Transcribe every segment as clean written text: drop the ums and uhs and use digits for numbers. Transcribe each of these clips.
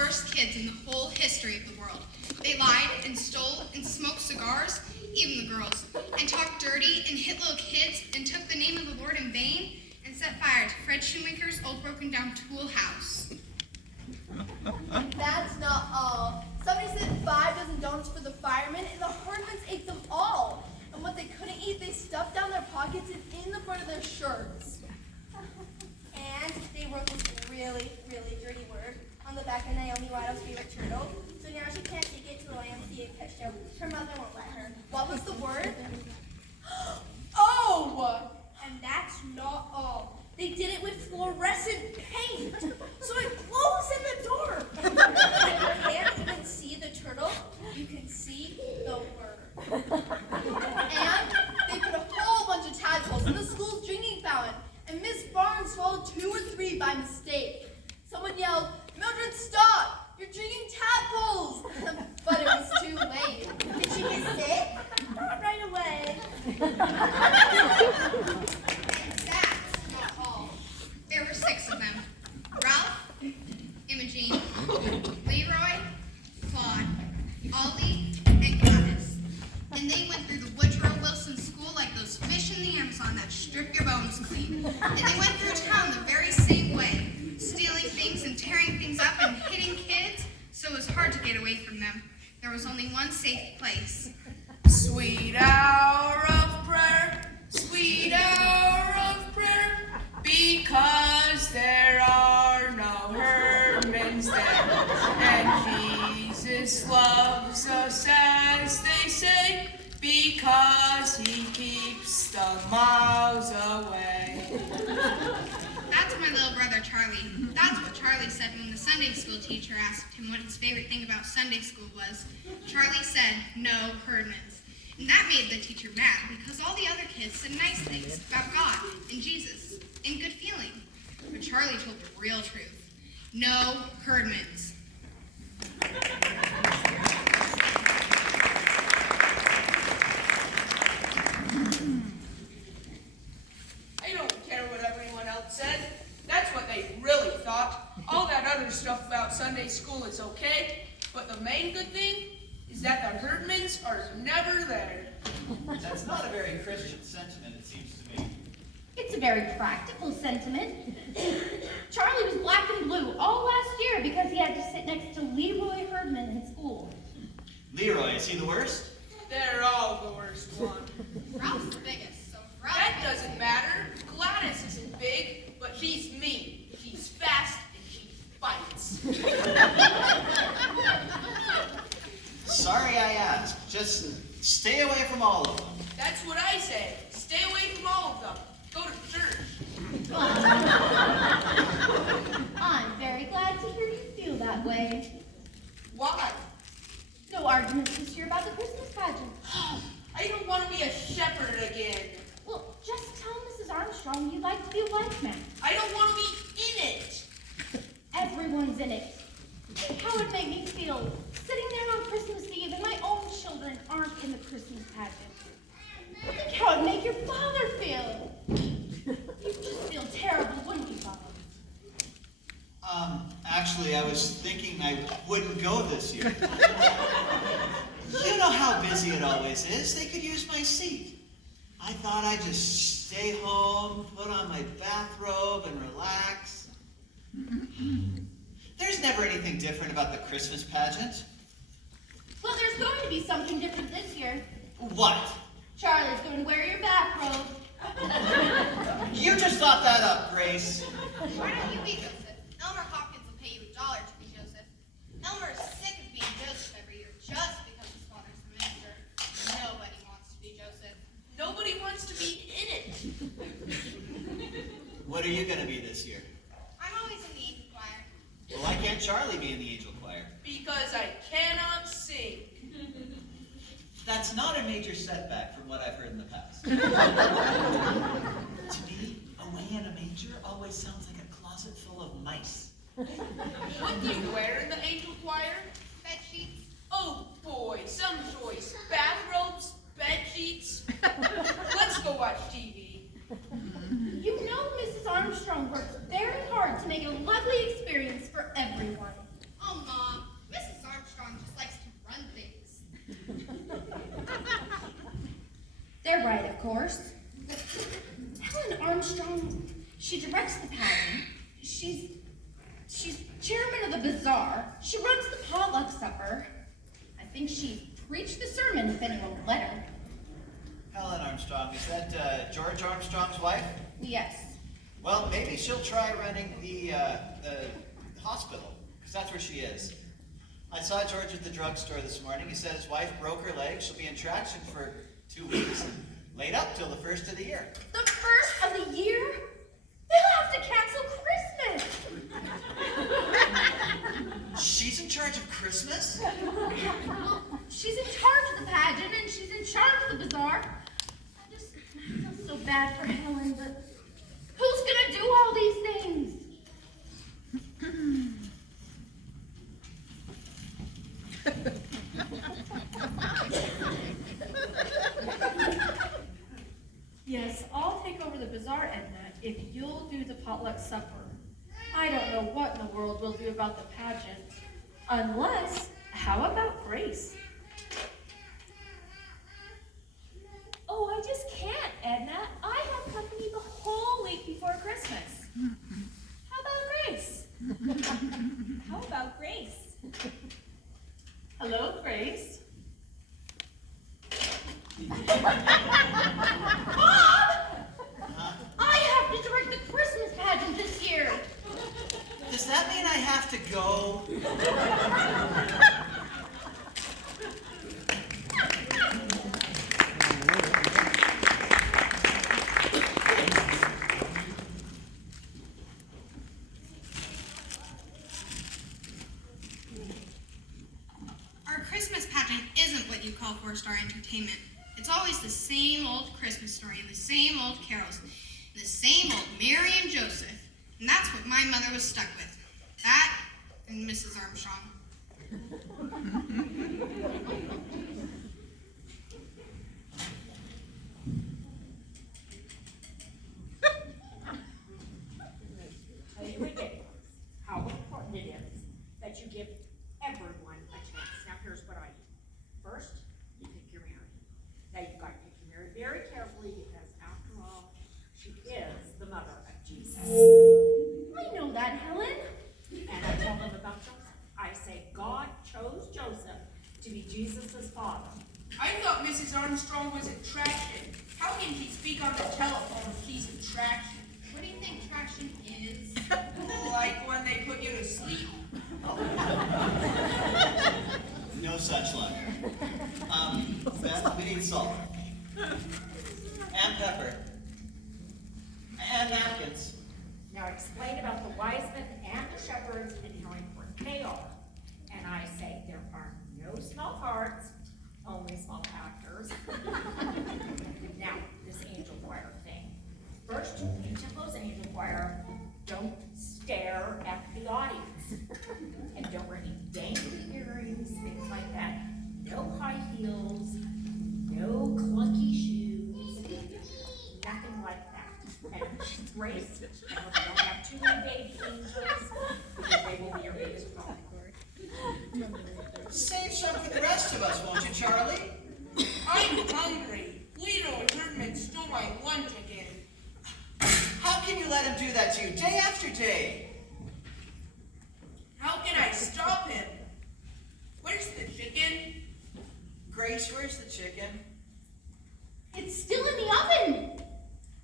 worst kids in the whole history of the world. They lied and stole and smoked cigars, even the girls, and talked dirty and hit little kids and took the name of the Lord in vain and set fire to Fred Shoemaker's old broken down tool house. And that's not all. Somebody sent 5 dozen donuts for the firemen, and the Herdmans ate them all. And what they couldn't eat, they stuffed down their pockets and in the front of their shirts. And they wrote this really, really dirty word on the back of Naomi Waddell's favorite turtle. So now she can't take it to the YMCA pet show. Her mother won't let her. What was the word? Oh! And that's not all. They did it with fluorescent paint, so it glows in the dark. You can't even see the turtle, you can see the word. And they put a whole bunch of tadpoles in the school's drinking fountain, and Miss Barnes swallowed 2 or 3 by mistake. Someone yelled, "Mildred, stop! You're drinking tadpoles!" But it was too late. Did she get sick? Not right away. There were 6 of them. Ralph, Imogene, Leroy, Claude, Ollie, and Gladys. And they went through the Woodrow Wilson School like those fish in the Amazon that strip your bones clean. And they went through town the very same way, stealing things and tearing things up and hitting kids, so it was hard to get away from them. There was only one safe place. Sweet hour of prayer, sweet hour of prayer, because there are no Hermans there, and Jesus loves us as they say, because he keeps the miles away. That's my little brother, Charlie. That's what Charlie said when the Sunday school teacher asked him what his favorite thing about Sunday school was. Charlie said, "No Herdmans." And that made the teacher mad because all the other kids said nice things about God and Jesus and good feeling. But Charlie told the real truth. No Herdmans. I don't care what everyone else said. That's what they really thought. All that other stuff about Sunday school is okay, but the main good thing is that the Herdmans are never there. That's not a very Christian sentiment, it seems to me. It's a very practical sentiment. Charlie was black and blue all last year because he had to sit next to Leroy Herdman in school. Leroy, is he the worst? They're all the worst one. Ralph's the biggest, so Ralph... That doesn't matter. Gladys isn't big, but she's mean. She's fast and she fights. Sorry I asked. Just stay away from all of them. That's what I say. Stay away from all of them. Go to church. I'm very glad to hear you feel that way. Why? No arguments this year about the Christmas pageant. I don't want to be a shepherd again. Well, just tell Mrs. Armstrong you'd like to be a wife man. I don't want to be in it. Everyone's in it. Think how it would make me feel sitting there on Christmas Eve and my own children aren't in the Christmas pageant. Think how it would make your father feel. You'd just feel terrible, wouldn't you, Father? Actually, I was thinking I wouldn't go this year. You know how busy it always is. They could use my seat. I thought I'd just stay home, put on my bathrobe, and relax. There's never anything different about the Christmas pageant. Well, there's going to be something different this year. What? Charlie's going to wear your bathrobe. You just thought that up, Grace. Why don't you be Joseph? Elmer Hopkins will pay you $1 to be Joseph. Elmer's sick of being Joseph every year just because his father's the minister. Nobody wants to be Joseph. Nobody wants to be in it. What are you going to be this year? I'm always in the angel choir. Well, why can't Charlie be in the angel choir? Because I cannot sing. That's not a major setback from what I've heard in the past. To me, away in a manger always sounds like a closet full of mice. What do you wear in the angel choir? Bed sheets. Oh boy, some choice. Bathrobes, bed sheets. Let's go watch TV. You know Mrs. Armstrong works very hard to make a lovely experience for everyone. Oh, Mom. She's chairman of the bazaar. She runs the potluck supper. I think she preached the sermon if anyone would let her. Helen Armstrong, is that George Armstrong's wife? Yes. Well, maybe she'll try running the hospital, because that's where she is. I saw George at the drugstore this morning. He said his wife broke her leg. She'll be in traction for 2 weeks, laid up till the first of the year. The first of the year? They'll have to cancel Christmas. She's in charge of Christmas? Well, she's in charge of the pageant and she's in charge of the bazaar. I just feel so bad for Helen, but who's gonna do all these things? Yes, I'll take over the bazaar, Edna, if you'll do the potluck supper. I don't know what in the world we'll do about the pageant. Unless, how about Grace? Oh, I just can't, Edna. I have company the whole week before Christmas. How about Grace? How about Grace? Hello, Grace. Bob! I have to direct the Christmas pageant this year. Does that mean I have to go? Our Christmas pageant isn't what you call four-star entertainment. It's always the same old Christmas story and the same old carols and the same old Mary and Joseph. And that's what my mother was stuck with. That and Mrs. Armstrong. Tell you again how important it is that you give everyone a chance. Now here's what I do. First, you pick your Mary. Now you've got to pick your Mary very carefully because after all, she is the mother of Jesus. I know that, Helen. And I tell them about Joseph. I say God chose Joseph to be Jesus' father. I thought Mrs. Armstrong was attraction. How can she speak on the telephone if she's attraction? What do you think traction is? Like when they put you to sleep? No such luck. Beth, we need salt. And pepper. And napkins. Now explain about the wise men and the shepherds and how important they are. And I say there are no small parts, only small actors. Now, this angel choir thing. First, each of those angel choir, don't stare at the audience. And don't wear any dangly earrings, things like that. No high heels, no clunky shoes, nothing like that. And Grace, I hope you don't have too many baby angels, because they will be your biggest problem. Save some for the rest of us, won't you, Charlie? I'm hungry. Leroy Herdman stole my lunch again. How can you let him do that to you day after day? How can I stop him? Where's the chicken? Grace, where's the chicken? It's still in the oven.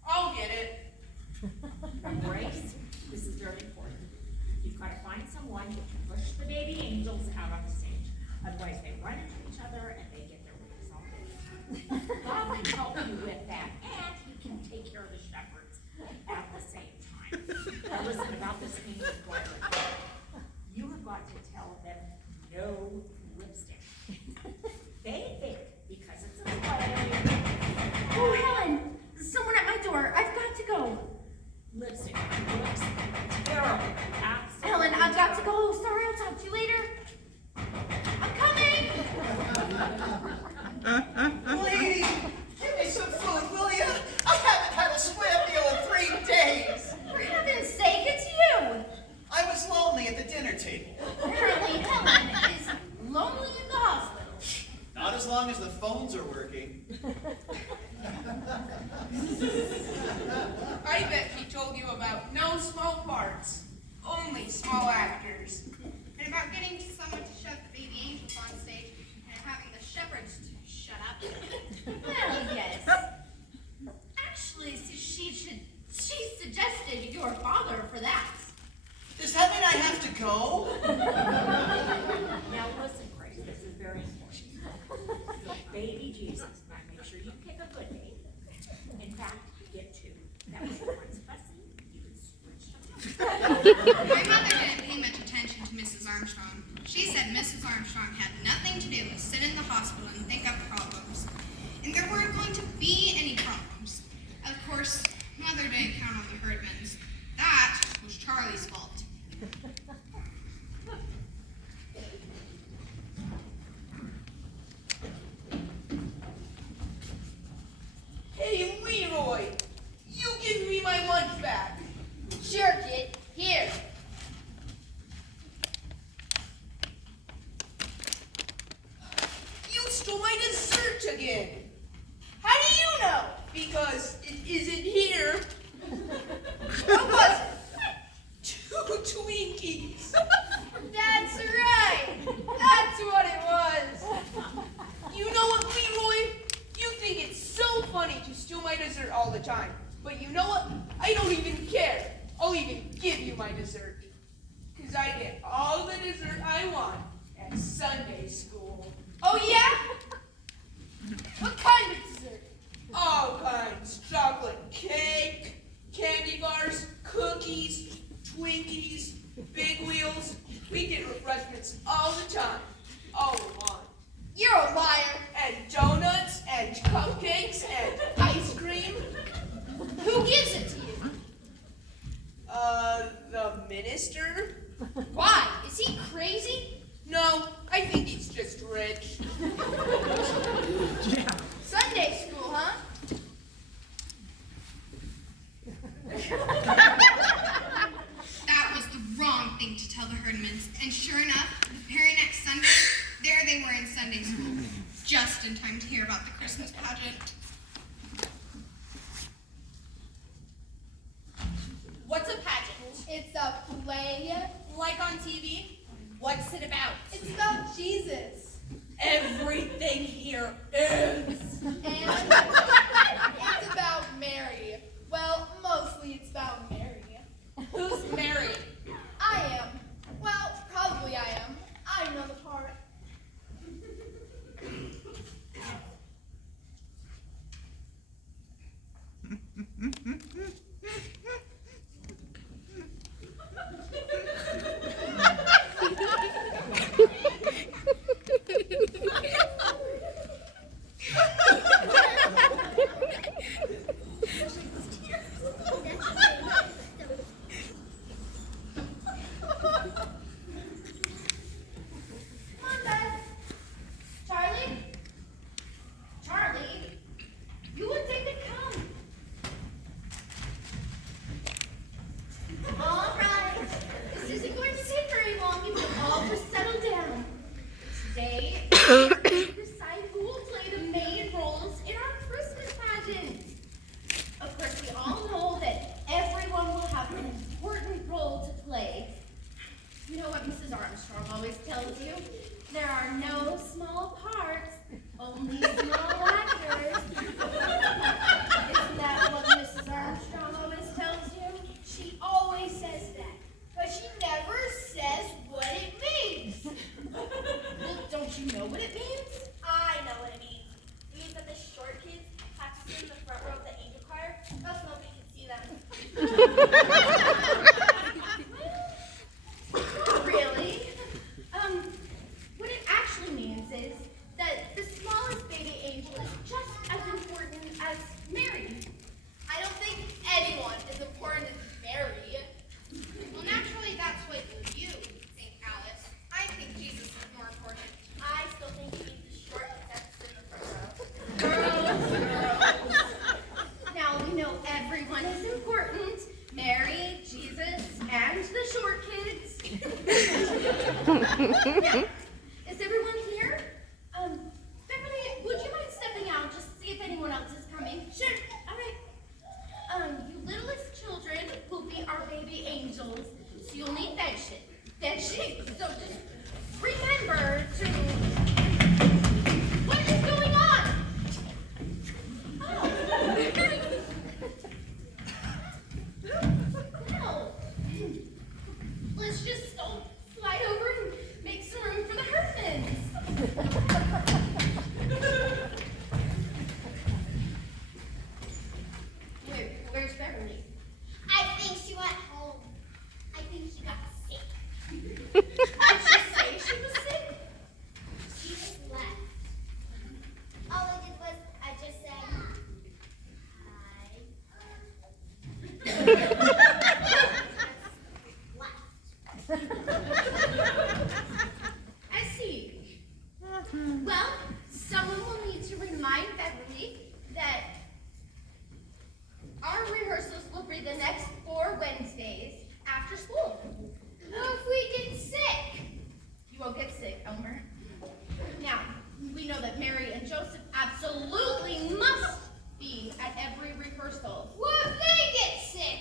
I'll get it. Now, Grace, this is very important. You've got to find someone who can push the baby angels out on the stage. Otherwise, they run into each other and they get their wings all day. God can help you with that, and he can take care of the shepherds at the same time. Now, listen about this angel choir. You have got to tell them no lipstick. They think because it's a play. Oh, Helen, someone at my door. I've got to go. Lipstick looks terrible. Absolutely. Helen, I've got to go. Sorry, I'll talk to you later. I'm coming. Lady, give me some food, will you? I haven't had a square meal in 3 days. For heaven's sake, it's you. I was lonely at the dinner table. Apparently, Helen is lonely in the hospital. Not as long as the phones are working. I bet she told you about no small parts, only small actors. And about getting someone to shove the baby angels on stage and having the shepherds to shut up. Well, yes. Actually, she suggested your father for that. Does that mean I have to go? Now listen, Grace, this is very important. The baby Jesus. Now make sure you pick a good name. In fact, get two. That was one's fussy. You can switch them out. My mother didn't pay much attention to Mrs. Armstrong. She said Mrs. Armstrong had nothing to do with sit in the hospital and think up problems. And there weren't going to be any problems. Of course, Mother didn't count on the Herdmans. That was Charlie's fault. Hey, Leroy, you give me my lunch back. Sure, kid. Here. You stole my dessert again. How do you know? Because it isn't here. What was it? 2 Twinkies. That's right. That's what it was. You know what, Leroy? You think it's so funny to steal my dessert all the time. But you know what? I don't even care. I'll even give you my dessert. Because I get all the dessert I want at Sunday school. Oh, yeah? What kind of dessert? All kinds. Chocolate cake, candy bars, cookies, Twinkies, big wheels. We get refreshments all the time. All we want. You're a liar. And donuts and cupcakes and ice cream. Who gives it to you? The minister? Why? Is he crazy? No, I think he's just rich. Sunday school, huh? That was the wrong thing to tell the Herdmans. And sure enough, the very next Sunday, there they were in Sunday school. Just in time to hear about the Christmas pageant. What's a pageant? It's a play. Like on TV? What's it about? It's about Jesus. Everything here is. And it's about Mary. Well, mostly it's about Mary. Who's Mary? I am. Well, probably I am. I know the part. Come on, guys. Charlie? Charlie, you would think to come. All right. This isn't going to take very long if you all just settle down. Today, we're going to decide who will play the main roles in our Christmas pageant. Of course, we all know that everyone will have an important role to play. You know what Mrs. Armstrong always tells you? There are no small parts, only small actors. Isn't that what Mrs. Armstrong always tells you? She always says that, but she never says what it means. Well, don't you know what it means? I know what it means. It means that the short kids have to sit in the front row of the angel choir, else nobody can see them. Really? What it actually means is that the smallest baby angel is just as important as Mary. I don't think anyone is important as Mary. Well, naturally, that's what you think, Alice. I think Jesus is more important. I still think it means the short kids have to sit in the front row. Now we know everyone is important. Mary, Jesus, and the short kids. Now, is everyone here? Beverly, would you mind stepping out just to see if anyone else is coming? Sure. All right. You littlest children will be our baby angels. So you'll need Where's Beverly? I think she went home. I think she got sick. Did she say she was sick? She just left. All I did was I just said I see. Well, someone will need to remind Beverly that our rehearsals will be the next 4 Wednesdays after school. what if we get sick? You won't get sick, Elmer. Now, we know that Mary and Joseph absolutely must be at every rehearsal. What if they get sick?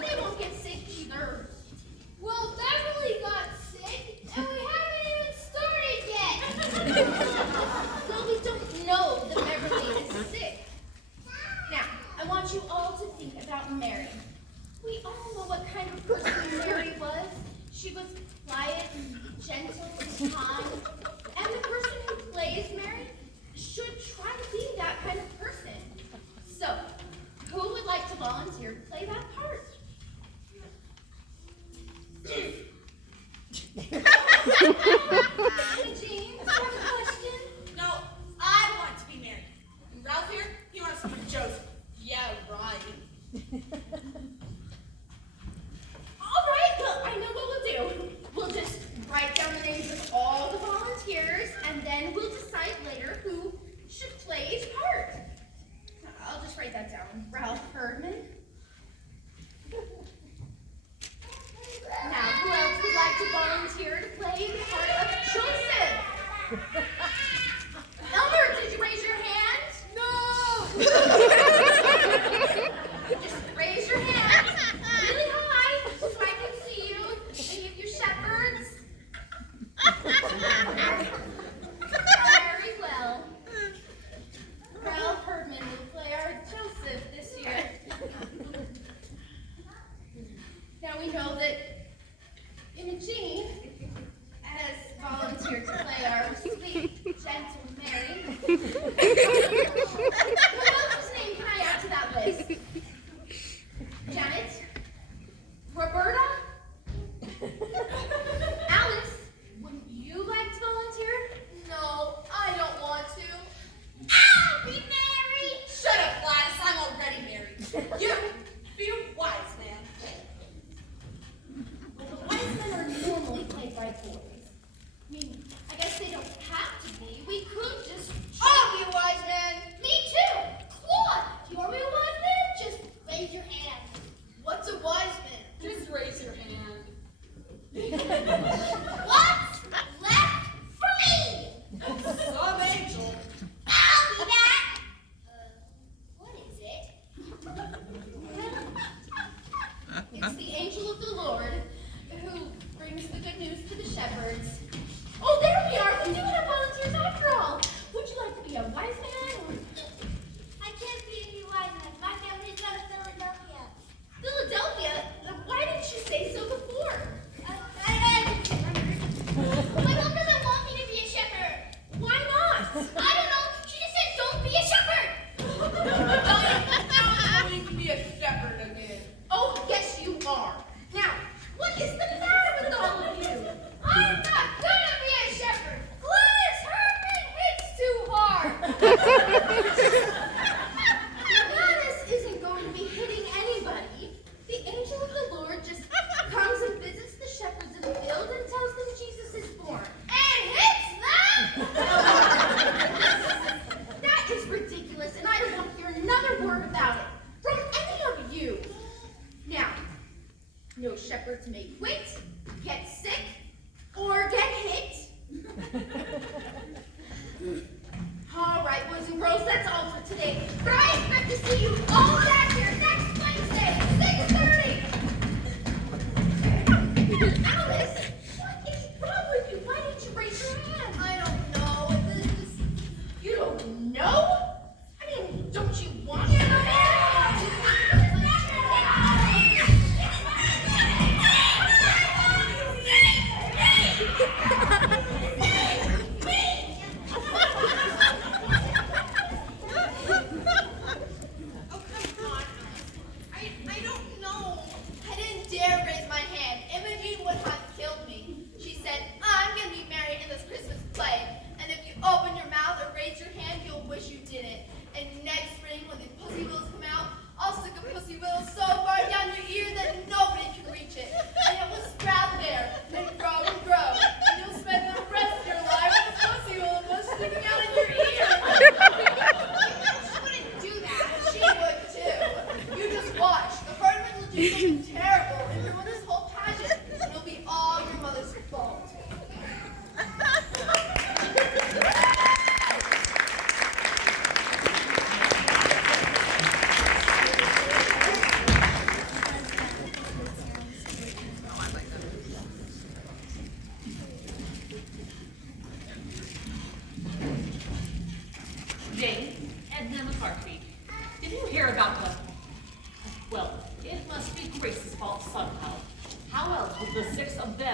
They won't get sick either. Well, Beverly got sick, and we haven't even started yet. Well, we don't know that Beverly is sick. Now, I want you all to think about Mary. We all know what kind of person Mary was. She was quiet, gentle, and kind. And the person who plays Mary should try to be that kind of person. So, who would like to volunteer to play that part? Jean, do you have a question? No, I want to be Mary. And Ralph here, he wants to be Joseph. Yeah, right. All right, well, I know what we'll do. We'll just write down the names of all the volunteers, and then we'll decide later who should play each part. I'll just write that down. Ralph Herdman. Now, who else would like to volunteer to play the part of Joseph? Elmer, did you raise your hand? No! Just raise your hand really high so I can see you. Any of you shepherds? Very well. Ralph Herdman will play our Joseph this year. Now we know that Imogene has volunteered to play our sweet, gentle Mary. Who else's name can I add to that list? Janet? Roberta? Alice, wouldn't you like to volunteer? No, I don't want to. I'll be married. Shut up, Gladys. I'm already married. You, be a wise man. Well, the wise men are normally played by boys. I mean, I guess they don't have to be. We could just... I'll be a wise man. Me too. Claude, do you want me to wise man? Just raise your hand. What's a wise man? Just raise your hand. What's left for me? Some angel. I'll be that. What is it? It's the angel of the Lord who brings the good news to the shepherds. Oh, there we are. We do have volunteers after all. Would you like to be a wise man or I can't be any wise man. My family's out of Philadelphia. Philadelphia? Why didn't you say so before? My mom doesn't want me to be a shepherd. Why not? I don't know. She just said don't be a shepherd. We can be a shepherd again. Oh, yes, you are. Now, what is the matter with all of you? I'm not gonna be a shepherd.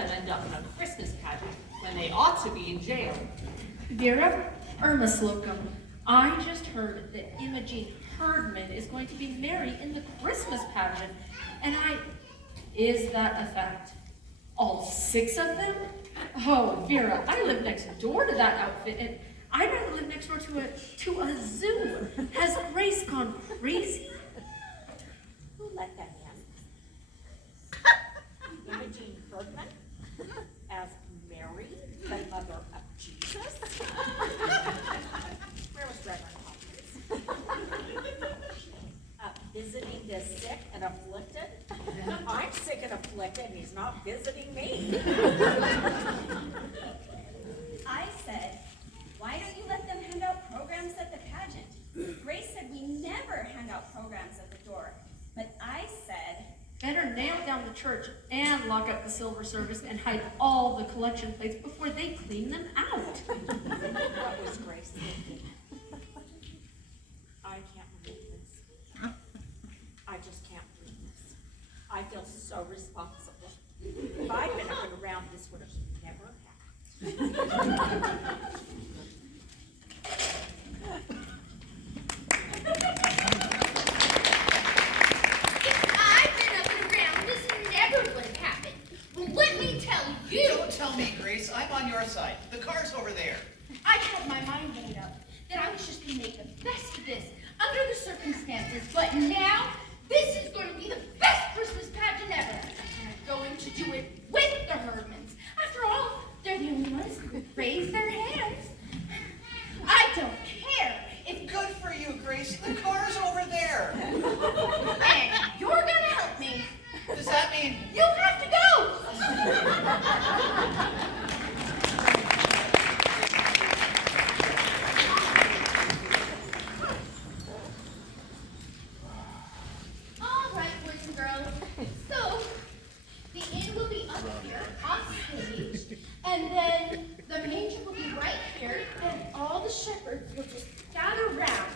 them end up in a Christmas pageant when they ought to be in jail. Vera, Irma Slocum, I just heard that Imogene Herdman is going to be married in the Christmas pageant, and is that a fact? All 6 of them? Oh, Vera, I live next door to that outfit, and I'd rather live next door to a zoo. Has Grace gone crazy? Who let them in? Imogene Herdman as Mary, the mother of Jesus? Where was Reverend Hopkins? Visiting the sick and afflicted? I'm sick and afflicted, and he's not visiting me. I said, why don't you let them hand out programs at the pageant? Grace said we never hand out programs at the door. But I said, Better nail down the church and lock up the silver service and hide all the collection plates before they clean them out. What was Grace thinking? I can't believe this. I just can't believe this. I feel so responsible. If I'd been up and around, this would have never happened. If I'd been up and around, this never would have happened. Well, let me tell you. Don't tell me, Grace. I'm on your side. The car's over there. I had my mind made up that I was just going to make the best of this under the circumstances, but now this is going to be the best Christmas pageant ever. And I'm going to do it with the Herdmans. After all, they're the only ones who raise their hands. I don't care if Good for you, Grace. The car's over there. and you're going to help me. Does that mean You have to go. All right, boys and girls. So, the inn will be up here on stage, and then the manger will be right here, and all the shepherds will just gather round.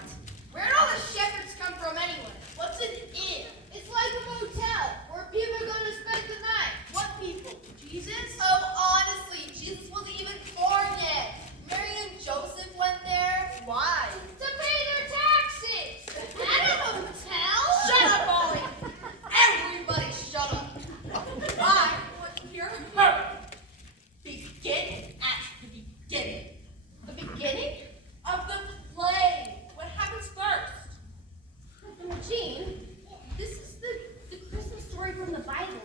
Where'd all the shepherds come from anyway? What's an inn? It's like a motel where people are going to spend the night. What people? Jesus? Oh, honestly, Jesus wasn't even born yet. Mary and Joseph went there. Why? To pay their taxes. At a hotel? Shut up, Ollie. Everybody shut up. I want to hear her. Begin at the beginning. The beginning of the play. What happens first? Jean, this is the Christmas story from the Bible.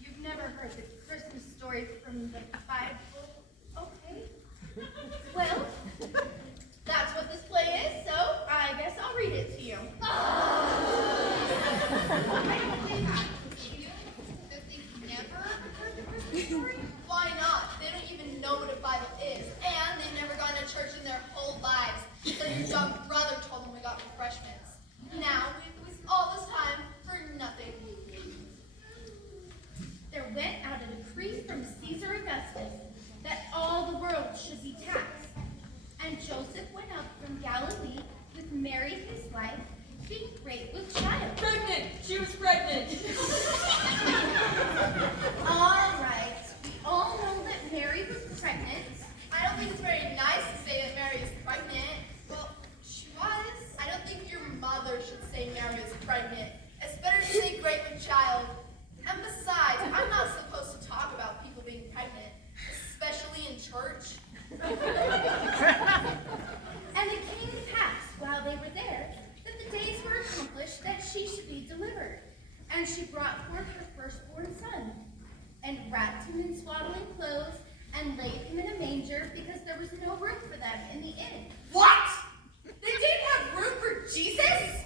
You've never heard the Christmas story from the Bible? Okay. Well, that's what this play is, so I guess I'll read it to you. I don't think you that they've never heard the Christmas story? Why not? They don't even know what a Bible is, and they've never gone to church in their whole lives. Their young brother told them we got refreshments. Now we've wasted all this time for nothing. There went out a decree from Caesar Augustus that all the world should be taxed. And Joseph went up from Galilee with Mary his wife, being great with child. Pregnant! She was pregnant! All right, we all know that Mary was pregnant. I don't think it's very nice to say that Mary is pregnant. Well, she was. I don't think your mother should say Mary is pregnant. It's better to say great with child. And besides, I'm not supposed to talk about people being pregnant, especially in church. And it came to pass, while they were there, that the days were accomplished that she should be delivered. And she brought forth her firstborn son, and wrapped him in swaddling clothes, and laid him in a manger, because there was no room for them in the inn. What? They didn't have room for Jesus?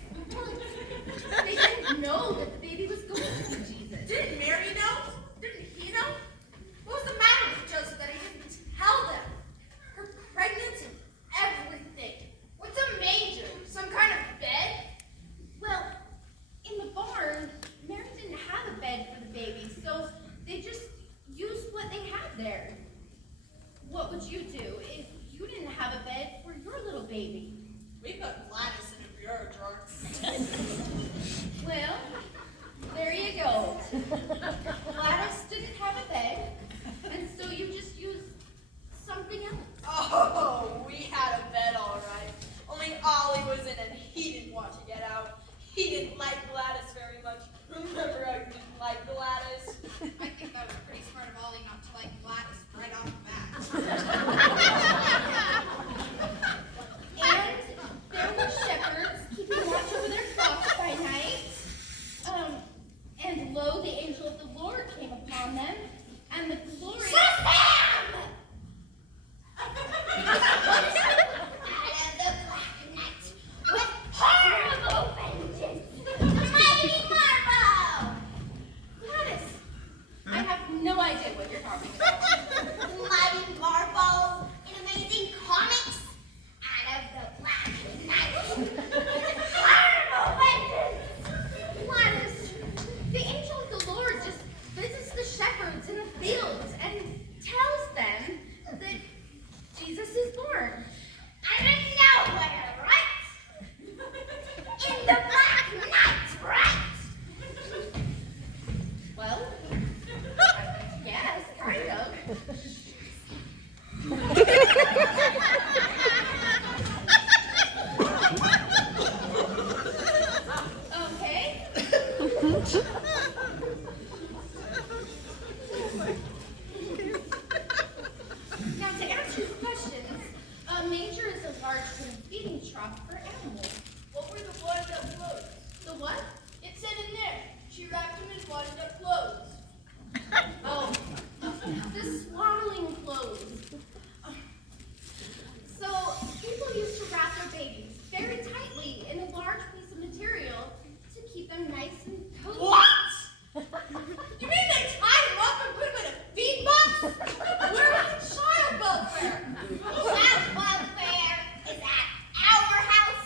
They didn't know that the baby was going to be Jesus. Didn't Mary know? Didn't he know? What was the matter with Joseph that he didn't tell them? Her pregnancy, everything. What's a manger? Some kind of bed? Well, in the barn, Mary didn't have a bed for the baby, so they just used what they had there. What would you do if you didn't have a bed for your little baby? We put Gladys in a bureau drawer. Well, there you go. them, and the glory. Shazam! Out of the black night with horrible vengeance, mighty Marvel! Gladys, I have no idea what you're talking about. Mighty Marvel in Amazing Comics. Out of the black night with horrible vengeance. Gladys, the angel of the Lord just visits the shepherds in the fields and tells them that Jesus is born. Out of nowhere, right? In the black night, right? Well, yes, kind of. Okay. Now, to answer your questions, a manger is a large feeding trough for animals. What were the ones that closed? The what? It said in there, she wrapped them in ones that closed. Oh, the swaddling clothes. So, people used to wrap their babies very tightly in a large piece of material to keep them nice and cozy. What? You mean they tied him up and put him in a feed box? Where's the child welfare? Child welfare is at our house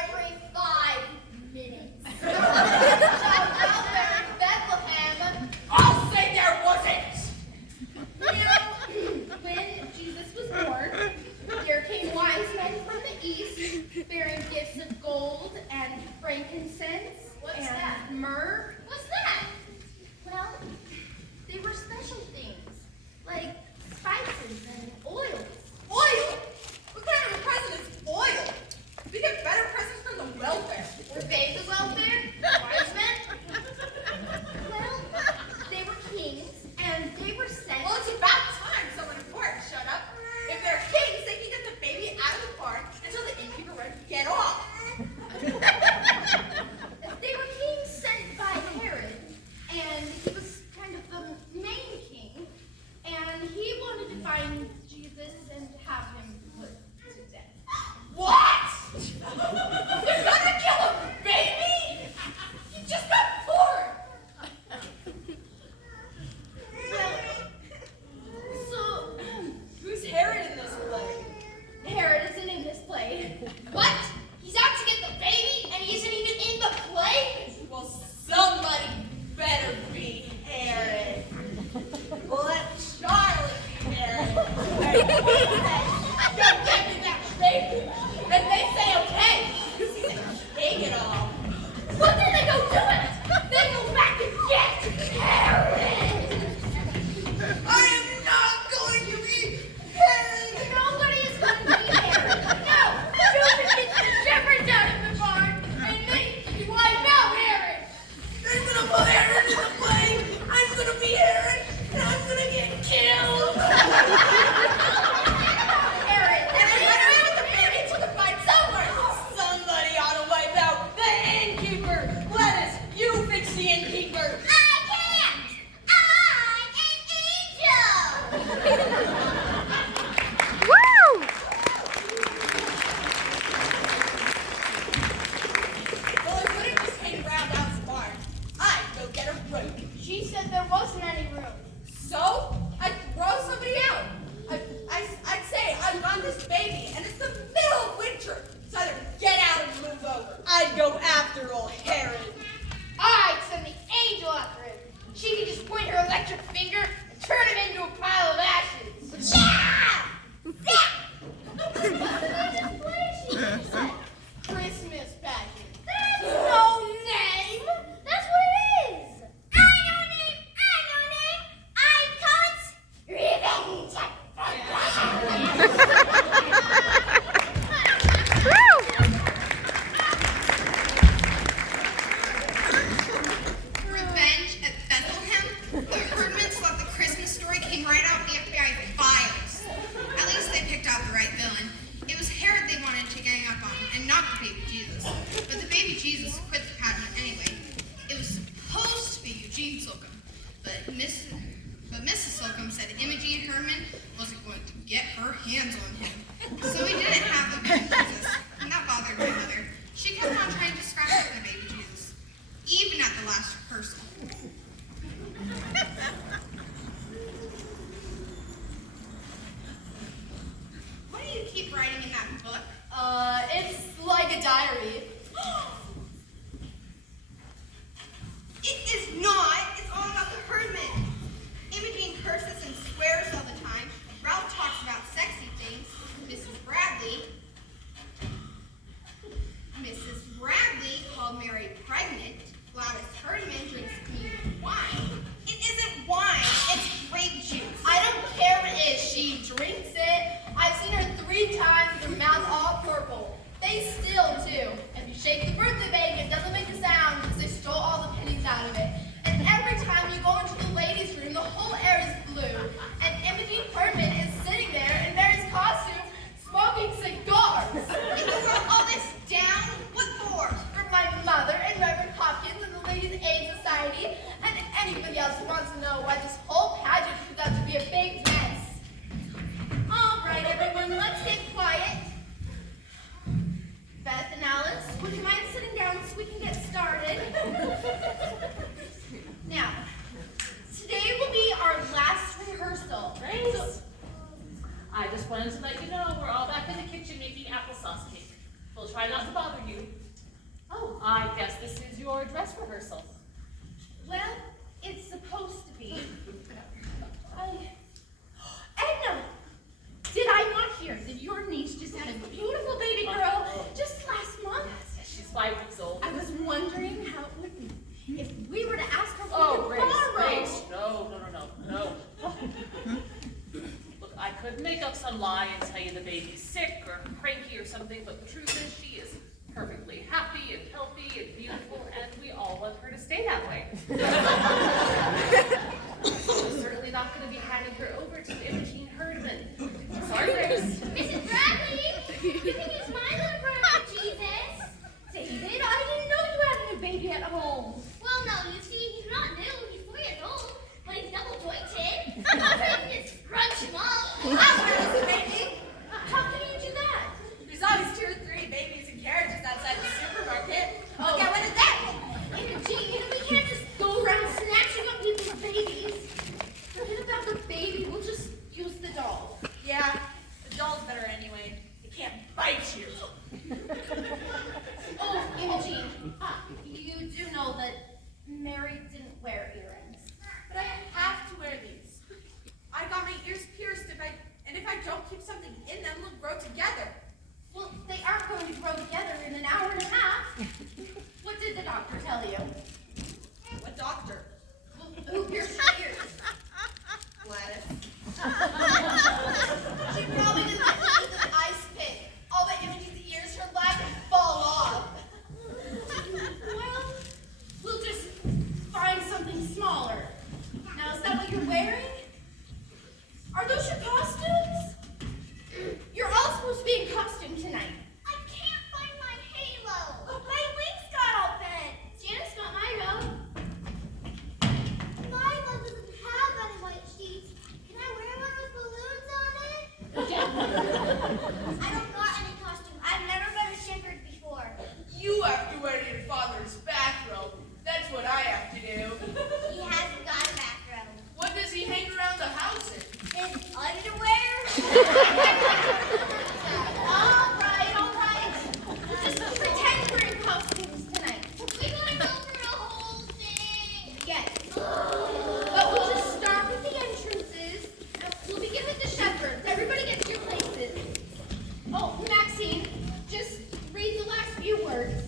every 5 minutes. Child welfare in Bethlehem. I'll say there wasn't. Now, when Jesus was born, there came wise men from the east, bearing gifts of gold and frankincense What's and that? myrrh. What's that? Well, they were special things, like spices and oils. Oil? What kind of a present is oil? We get better presents from the welfare. Were they the welfare? Wise men? Well, they were kings, and they were sent. Well, it's about time someone important shut up. If they're kings, they can get the baby out of the barn until the innkeeper ready to get off. They were kings sent by Herod, and he was kind of the main king, and he wanted to find Jesus and have him put to death. What? They're gonna kill a baby? He just got born. Well, so Who's Herod in this play? Herod isn't in this play. What? He's out to get the baby and he isn't even in the play? Well, somebody better be Herod. Let Charlie be Herod. Go get me that baby. And they say okay, because he's a king and all. Well, then they go do it. They go back and get Herod. I am not going to be Herod. Nobody is going to be Herod. No, Joseph gets the shepherds out of the barn, and then you wipe out Herod. They're gonna put Herod in the play. I'm gonna be Herod, and I'm gonna get killed. But Mrs. Slocum said Imogene Herman wasn't going to get her hands on him. So he didn't have the baby Jesus, and that bothered my mother. She kept on trying to scratch up the baby Jesus, even at the last rehearsal. What do you keep writing in that book? It's like a diary. It is not. It's all about the herdman. Imogene curses and swears all the time. Ralph talks about sexy things. Mrs. Bradley called Mary pregnant. Gladys Herdman drinks community wine. It isn't wine. It's grape juice. I don't care what it is. She drinks it. I've seen her 3 times with her mouth all purple. They still too. If you shake the birthday bag, it doesn't make a sound because they stole all the pennies out of it. And every time you go into the ladies' room, the whole air is blue. And Imogene Herdman is sitting there in Mary's costume, smoking cigars. And you wrote all this down? What for? For my mother and Reverend Hopkins and the Ladies' Aid Society, and anybody else who wants to know why this whole pageant turned out to be a big mess. All right, everyone, let's get quiet. Beth and Alice, would you mind sitting down so we can get started? Now, today will be our last rehearsal. Grace, I just wanted to let you know we're all back in the kitchen making applesauce cake. We'll try not to bother you. Oh, I guess this is your dress rehearsal. Well, it's supposed to be. Edna! Did I not hear that your niece just had a beautiful baby girl just last month? Yes, she's 5 weeks old. I was wondering how it would be if we were to ask her for Oh, the Grace, borrow. Grace, no. Look, I could make up some lie and tell you the baby's sick or cranky or something, but the truth is she is perfectly happy and healthy and beautiful, and we all want her to stay that way. We're certainly not going to be handing her over to Imogene Herdman. Sorry, Grace. Mrs. Bradley, you can use my little brother for Jesus. David, I didn't know you had a new baby at home. Well, no, you see, he's not new. He's 4 years old, but he's double jointed. I can just crunch him up. How can you do that? There's always 2 or 3 babies and carriages outside the supermarket. Oh. Get rid of that. Imogene, we can't just go around snatching up people's babies. Forget about the baby. We'll just use the doll. Yeah, the doll's better anyway. It can't bite you. Oh, Imogene, you do know that Mary didn't wear earrings. But I have to wear these. I got my ears pierced and if I don't keep something in them, they'll grow together. Well, they aren't going to grow together in an hour and a half. What did the doctor tell you? What doctor? Well, who pierced your ears? Gladys. She probably didn't like to use an ice pick. I'll bet Imogene's ears, her laugh, and fall off. Well, we'll just find something smaller. Now, is that what you're wearing? Are those your costumes? You're all supposed to be in costume tonight. I can't find my halo. Oh, my wings got all bent. Janice got my robe. My robe doesn't have any white sheets. Can I wear one with balloons on it? I don't got any costume. I've never been a shepherd before. You have to wear your father's bathrobe. That's what I have to do. He hasn't got a bathrobe. What does he hang around the house in? His underwear? All right. We'll just pretend we're in costumes tonight. We gotta go for the whole thing. Yes. But we'll just start with the entrances. We'll begin with the shepherds. Everybody get to your places. Oh, Maxine, just read the last few words.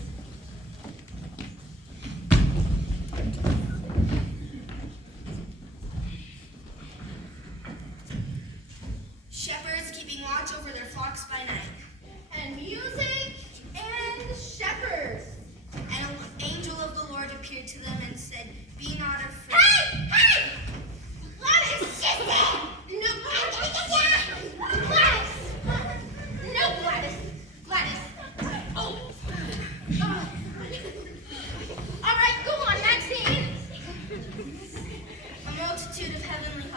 Shepherds keeping watch over their flocks by night. And music and shepherds. And an angel of the Lord appeared to them and said, "Be not afraid." Hey! Gladys, get there! No, Gladys! no, Gladys. Gladys. Oh. All right, go on, Maxine. A multitude of heavenly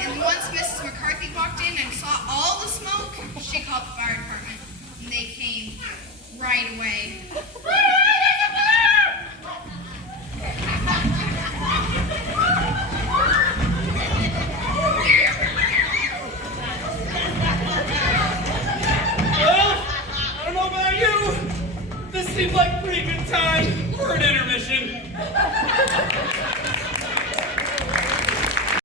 And once Mrs. McCarthy walked in and saw all the smoke, she called the fire department. And they came right away. Well, I don't know about you. This seems like a pretty good time for an